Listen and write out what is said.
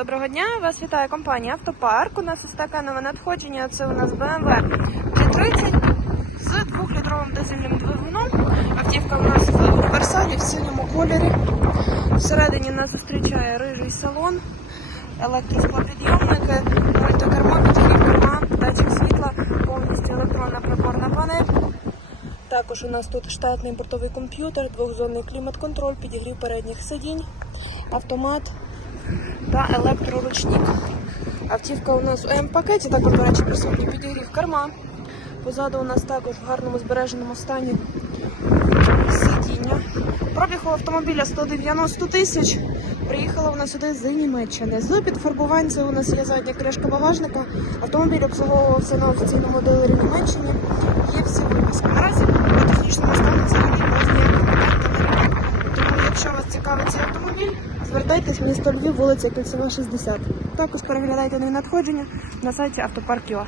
Доброго дня, вас вітає компанія Автопарк. У нас ось таке нове надходження. Це у нас BMW G30 з 2-літровим дизельним двигуном. Автівка у нас в універсалі в синьому кольорі. Всередині нас зустрічає рижий салон, електросклопідйомники, мультикермо, підігрів керма, датчик світла, повністю електронна приборна панель. Також у нас тут штатний бортовий комп'ютер, двохзонний клімат-контроль, підігрів передніх сидінь, автомат та електроручник. Автівка у нас у М-пакеті, також, до речі, присутній підігрів керма. Позаду у нас також в гарному збереженому стані сидіння. Пробіг у автомобіля 190 тисяч. Приїхала вона сюди з Німеччини. З підфарбувань це у нас є задня кришка багажника. Автомобіль обслуговувався на офіційному дилері в Німеччині. Вас цікавить автомобіль, звертайтесь в місто Львів, вулиця Кільцева, 60. Також переглядайте нові надходження на сайті автопарк.ua.